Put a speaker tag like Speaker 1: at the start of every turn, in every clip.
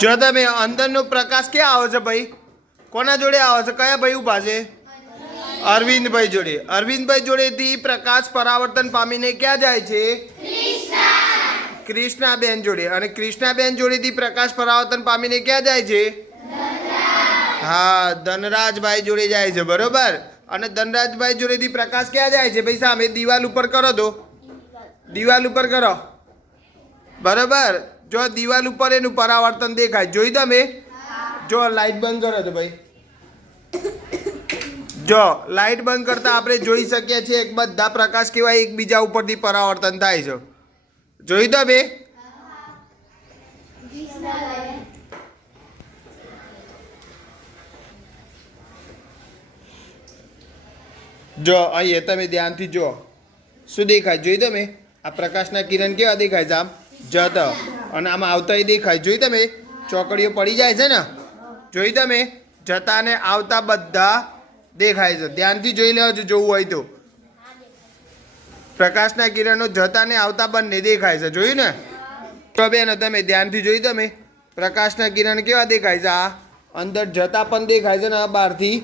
Speaker 1: જો તમે અંદરનો પ્રકાશ ક્યાં આવે છે ભાઈ? કોના જોડે આવે છે? કયા ભાઈ ઊભા છે? અરવિંદભાઈ જોડે. અરવિંદભાઈ જોડેથી પ્રકાશ પરાવર્તન પામીને ક્યાં જાય છે? કૃષ્ણાબેન જોડે. અને કૃષ્ણાબેન જોડેથી પ્રકાશ પરાવર્તન પામીને ક્યાં જાય છે? હા, ધનરાજભાઈ જોડે જાય છે, બરોબર? અને ધનરાજભાઈ જોડેથી પ્રકાશ ક્યાં જાય છે? ભાઈ સામે દિવાલ ઉપર કરો તો. દિવાલ ઉપર કરો. બરોબર? જો દિવાલ ઉપર એનું પરાવર્તન દેખાય. જોઈ તમે? જો લાઈટ બંધ કરો તો ભાઈ. જો, લાઈટ બંધ કરતા આપણે જોઈ શકીએ છીએ એક બધા પ્રકાશ કેવાય, એકબીજા ઉપરથી પરાવર્તન થાય છે. જોઈ તમે? જો અહીંયા તમે ધ્યાનથી જો શું દેખાય? જોઈ તમે? આ પ્રકાશના કિરણ કેવા દેખાય છે આમ? જત. અને આમ આવતા દેખાય. જોઈ તમે? ચોકડીઓ પડી જાય છે ને? જોઈ તમે? જતા ને આવતા બધા દેખાય છે. ધ્યાનથી જોઈ લેજો જોવું હોય તો. પ્રકાશના કિરણો જતા ને આવતા બંને દેખાય છે. જોયું ને? તો બેન, તમે ધ્યાનથી જોઈ તમે? પ્રકાશના કિરણ કેવા દેખાય છે? આ અંદર જતા પણ દેખાય છે ને, આ બહારથી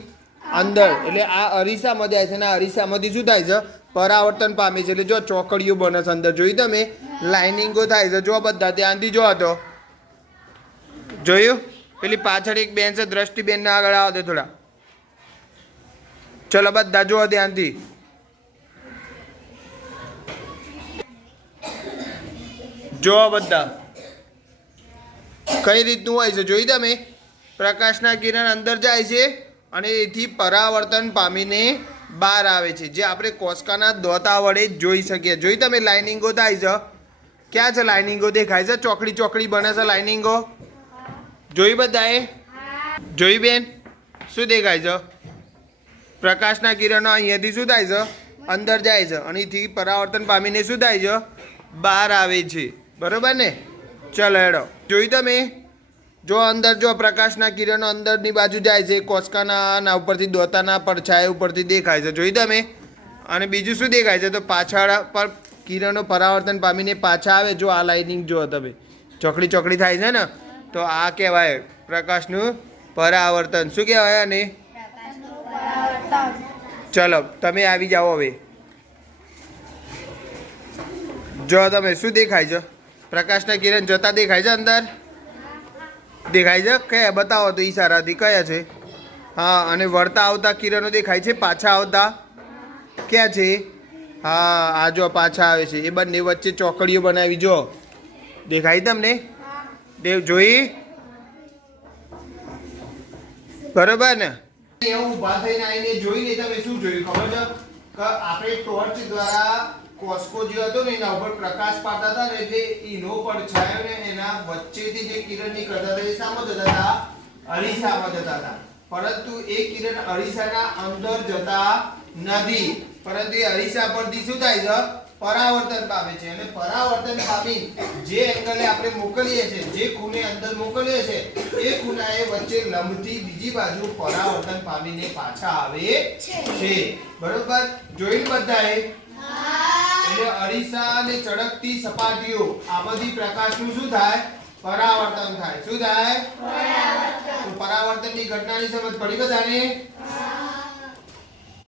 Speaker 1: અંદર. એટલે આ અરીસામાં જાય છે ને, આ અરીસામાંથી શું થાય છે? પરાવર્તન પામે છે. એટલે જો ચોકડીઓ બને છે અંદર. જોઈ તમે? લાઇનિંગો થાય છે. જો બધા ત્યાંથી જો તો. જોયું? પેલી પાછળ એક બેન છે, દ્રષ્ટિબેનને આગળ આવો દે થોડા. ચલો બધા, જુઓ ત્યાંથી જો બધા. કઈ રીતનું હોય છે? જોઈ તમે? પ્રકાશના કિરણ અંદર જાય છે અને એથી પરાવર્તન પામીને બહાર આવે છે. જે આપણે કોસ્કાના દોતા વડે જ જોઈ શકીએ. જોઈ તમે? લાઇનિંગો થાય છે. ક્યાં છે લાઇનિંગો દેખાય છે? ચોકડી ચોકડી બને છે લાઇનિંગો? જોઈ બધાએ? જોઈ બેન? શું દેખાય છે? પ્રકાશના કિરણો અહીંયાથી શું થાય છે? અંદર જાય છે. અહીંથી પરાવર્તન પામીને શું થાય છે? બહાર આવે છે. બરોબર ને? ચાલો હેડો. જોઈ તમે? જો અંદર, જો પ્રકાશના કિરણો અંદરની બાજુ જાય છે કોસકાના ના ઉપરથી, દોતાના પડછાયા ઉપરથી દેખાય છે. જોઈ તમે? અને બીજું શું દેખાય છે? તો પાછળ પર કિરણો પરાવર્તન પામીને પાછા આવે જો આ લાઇનિંગ જો તમે. ચોકડી ચોકડી થાય છે ને? તો આ કહેવાય પ્રકાશનું પરાવર્તન. શું કહેવાય આને? ચલો, તમે આવી જાઓ હવે. જો તમે શું દેખાય છે? પ્રકાશના કિરણ જતા દેખાય છે અંદર? દેખાય છે? કયા બતાવો તો ઈશારાથી કયા છે? હા, અને વળતા આવતા કિરણો દેખાય છે? પાછા આવતા ક્યાં છે? હા, આ જો પાછા આવે છે. એ બંને વચ્ચે ચોકડીઓ બનાવી જો. દેખાય તમને? દેવ, જોઈ? બરોબર ને? એવું થઈને આવીને જોઈને તમે શું જોયું? ખબર છે? આપણે ટોર્ચ દ્વારા કોસ્કો જે હતો ને, એના ઉપર પ્રકાશ પાડતા હતા ને, એટલે એનો પડછાયો ને એના વચ્ચેથી જે કિરણ નીકળતા હતા, એ સામો જતા હતા? અરીસામાં જતા હતા. પરંતુ એ કિરણ અરીસાના અંદર જતા નથી. પરંતુ એ અરીસા પરથી શું થાય છે? પરાવર્તન પામે છે. અને પરાવર્તન પામી જે એંગલે આપણે મોકલીએ છીએ જે ખૂણે અંદર મોકલીએ છીએ એ ખૂણાએ વચ્ચે લંબથી બીજી બાજુ પરાવર્તન પામીને પાછા આવે છે. બરોબર? જોઈન બધાએ? એટલે અરીસા અને ચળકતી સપાટીઓ આ બધી પ્રકાશનું શું થાય? પરાવર્તન થાય. શું થાય? પરાવર્તન. પરાવર્તનની ઘટનાની સમજ પડી બધાને?